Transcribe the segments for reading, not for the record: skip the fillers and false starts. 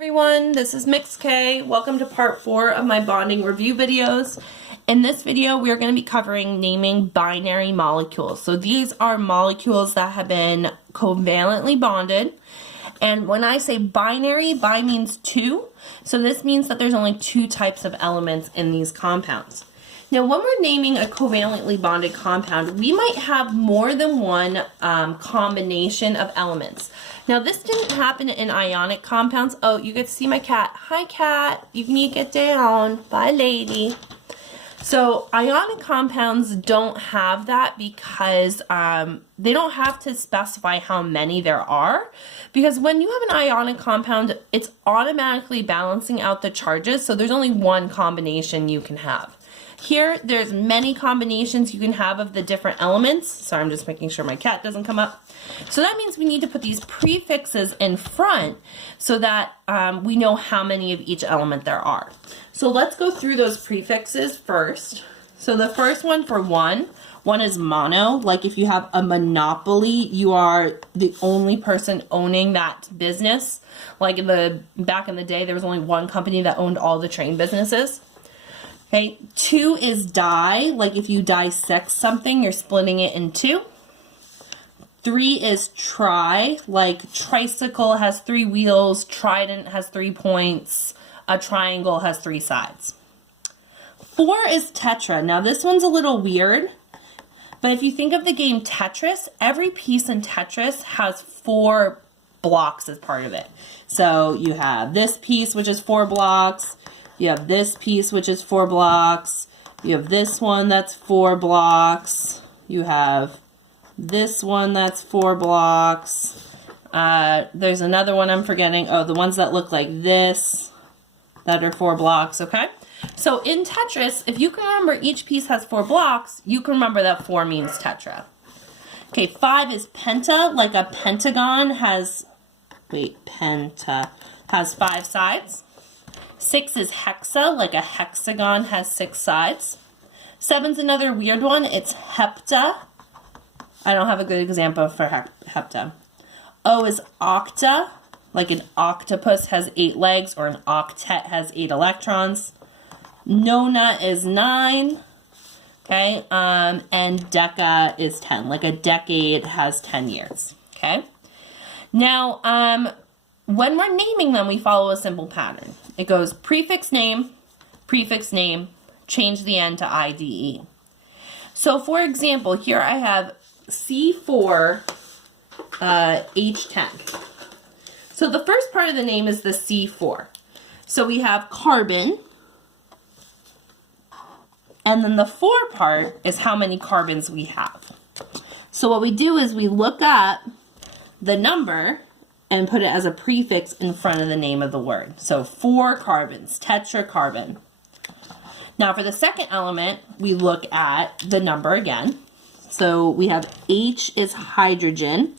Everyone, this is Mix K. Welcome to part 4 of my bonding review videos. In this video, we are going to be covering naming binary molecules. So these are molecules that have been covalently bonded. And when I say binary, bi means 2. So this means that there's only 2 types of elements in these compounds. Now, when we're naming a covalently bonded compound, we might have more than one combination of elements. Now, this didn't happen in ionic compounds. Oh, you get to see my cat. Hi, cat. You need to get down. Bye, lady. So, ionic compounds don't have that because they don't have to specify how many there are. Because when you have an ionic compound, it's automatically balancing out the charges. So, there's only one combination you can have. Here, there's many combinations you can have of the different elements. Sorry, I'm just making sure my cat doesn't come up. So that means we need to put these prefixes in front so that we know how many of each element there are. So let's go through those prefixes first. So the first one for one is mono. Like if you have a monopoly, you are the only person owning that business. Like back in the day, there was only one company that owned all the train businesses. Okay, 2 is di, like if you dissect something, you're splitting it in 2. 3 is tri, like tricycle has 3 wheels, trident has 3 points, a triangle has 3 sides. 4 is tetra. Now this one's a little weird, but if you think of the game Tetris, every piece in Tetris has 4 blocks as part of it. So you have this piece, which is 4 blocks. You have this piece, which is 4 blocks. You have this one that's 4 blocks. You have this one that's 4 blocks. There's another one I'm forgetting. Oh, the ones that look like this that are 4 blocks, okay? So in Tetris, if you can remember each piece has 4 blocks, you can remember that 4 means tetra. Okay, 5 is penta, like a pentagon has, penta has 5 sides. 6 is hexa, like a hexagon has 6 sides. 7's another weird one. It's hepta. I don't have a good example for hepta. O is octa, like an octopus has 8 legs, or an octet has 8 electrons. Nona is 9. Okay, and deca is 10, like a decade has 10 years. Okay. Now, when we're naming them, we follow a simple pattern. It goes prefix name, change the end to IDE. So for example, here I have C4, H10. So the first part of the name is the C4. So we have carbon, and then the 4 part is how many carbons we have. So what we do is we look up the number and put it as a prefix in front of the name of the word. So 4 carbons, tetracarbon. Now for the second element, we look at the number again. So we have H is hydrogen.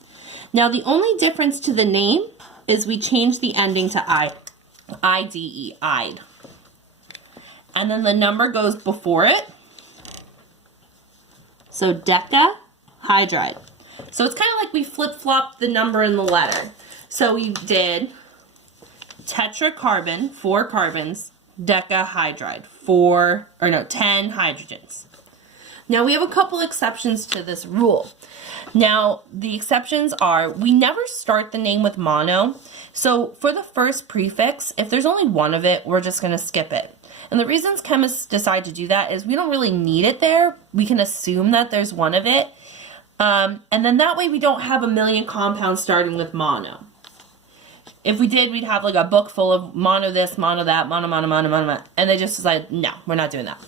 Now the only difference to the name is we change the ending to IDE, ide. And then the number goes before it. So decahydride. So it's kind of like we flip-flopped the number and the letter. So we did tetracarbon, 4 carbons, decahydride, 10 hydrogens. Now we have a couple exceptions to this rule. Now the exceptions are we never start the name with mono. So for the first prefix, if there's only one of it, we're just going to skip it. And the reasons chemists decide to do that is we don't really need it there. We can assume that there's one of it. And then that way we don't have a million compounds starting with mono. If we did, we'd have like a book full of mono this, mono that, mono, and they just decided, no, we're not doing that.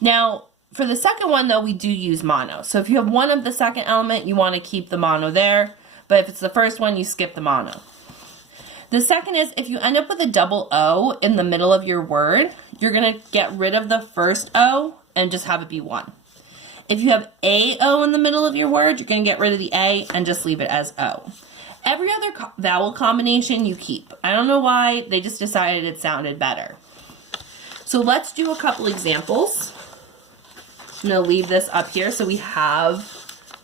Now, for the second one, though, we do use mono. So if you have one of the second element, you want to keep the mono there, but if it's the first one, you skip the mono. The second is, if you end up with a double O in the middle of your word, you're going to get rid of the first O and just have it be 1. If you have AO in the middle of your word, you're going to get rid of the A and just leave it as O. Every other vowel combination you keep. I don't know why, they just decided it sounded better. So let's do a couple examples. I'm going to leave this up here so we have,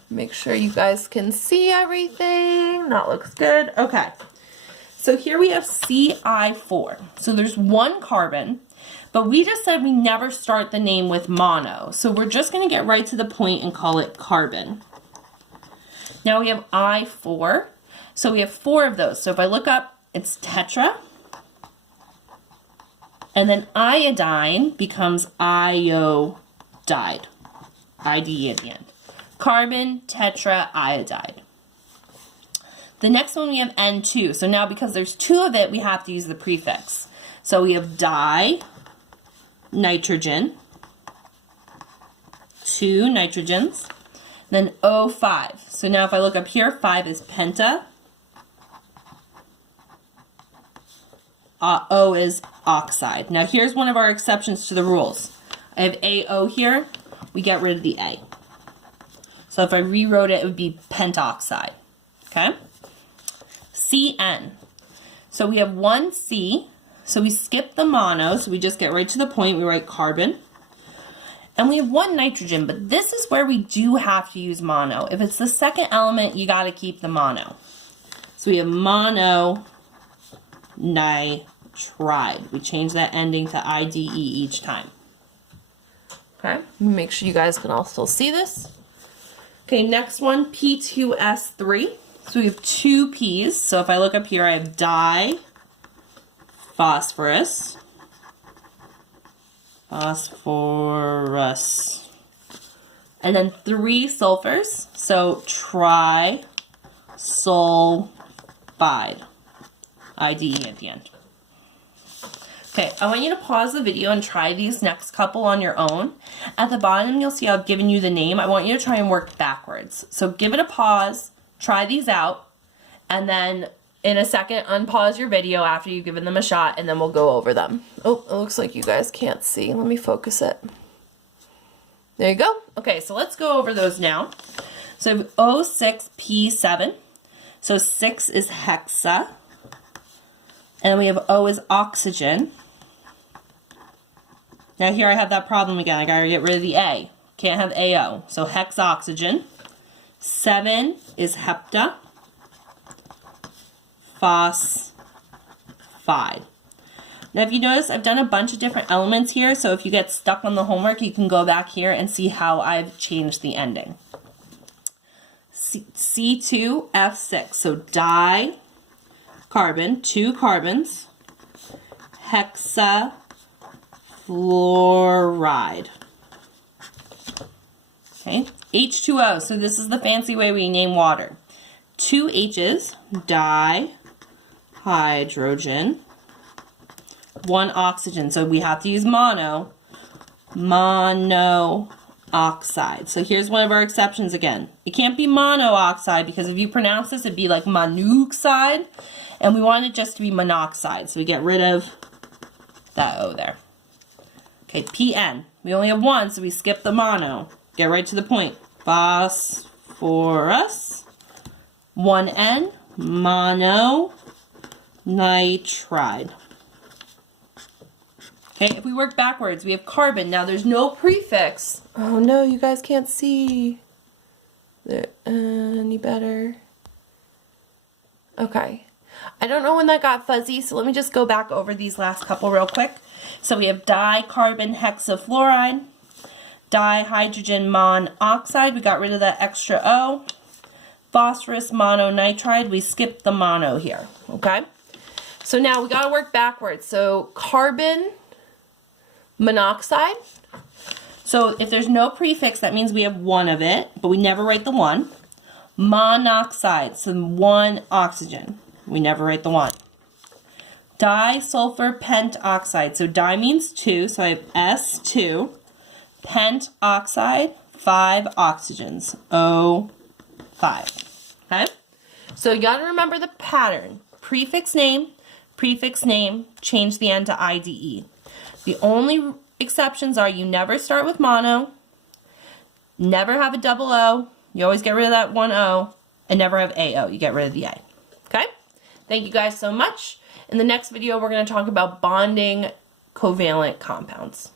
make sure you guys can see everything. That looks good. Okay. So here we have CI4. So there's one carbon, but we just said we never start the name with mono. So we're just going to get right to the point and call it carbon. Now we have I4. So we have 4 of those. So if I look up, it's tetra. And then iodine becomes iodide. IDE at the end. Carbon, tetra, iodide. The next one we have N2. So now because there's 2 of it, we have to use the prefix. So we have di, nitrogen, 2 nitrogens, then O5. So now if I look up here, 5 is penta, O is oxide. Now here's one of our exceptions to the rules. I have AO here, we get rid of the A. So if I rewrote it, it would be pentoxide, okay? CN. So we have 1 C, so we skip the mono, so we just get right to the point, we write carbon. And we have 1 nitrogen, but this is where we do have to use mono. If it's the second element, you gotta keep the mono. So we have mono nitride. We change that ending to IDE each time. Okay, make sure you guys can all still see this. Okay, next one, P2S3. So we have 2 P's. So if I look up here, I have diphosphorus. Phosphorus. And then 3 sulfurs. So trisulfide. IDE at the end. Okay, I want you to pause the video and try these next couple on your own. At the bottom, you'll see I've given you the name. I want you to try and work backwards. So give it a pause, try these out, and then in a second, unpause your video after you've given them a shot, and then we'll go over them. Oh, it looks like you guys can't see. Let me focus it. There you go. Okay, so let's go over those now. So O6P7. So 6 is hexa. And then we have O is oxygen. Now here I have that problem again. I gotta get rid of the A. Can't have AO. So hexoxygen. 7 is hepta. Phosphide. Now if you notice, I've done a bunch of different elements here, so if you get stuck on the homework, you can go back here and see how I've changed the ending. C2F6, so di-carbon, 2 carbons, hexafluoride. Okay, H2O, so this is the fancy way we name water. 2 H's, dihydrogen, 1 oxygen, so we have to use mono, monoxide. So here's one of our exceptions again. It can't be monoxide because if you pronounce this, it'd be like monoxide, and we want it just to be monoxide, so we get rid of that O there. Okay, PN. We only have 1, so we skip the mono. Get right to the point. Phosphorus. 1N. Mononitride. Okay, if we work backwards, we have carbon. Now there's no prefix. Oh no, you guys can't see. Any better? Okay. I don't know when that got fuzzy, so let me just go back over these last couple real quick. So we have dicarbon hexafluoride, dihydrogen monoxide, we got rid of that extra O, phosphorus mononitride, we skipped the mono here, okay? So now we gotta work backwards. So carbon monoxide. So if there's no prefix, that means we have 1 of it, but we never write the 1. Monoxide, so 1 oxygen. We never write the 1. Disulfur pentoxide. So di means 2, so I have S2. Pentoxide, 5 oxygens. O5. Okay? So you got to remember the pattern. Prefix name, change the end to IDE. The only exceptions are you never start with mono, never have a double O, you always get rid of that 1 O, and never have AO, you get rid of the A. Okay? Thank you guys so much. In the next video, we're going to talk about bonding covalent compounds.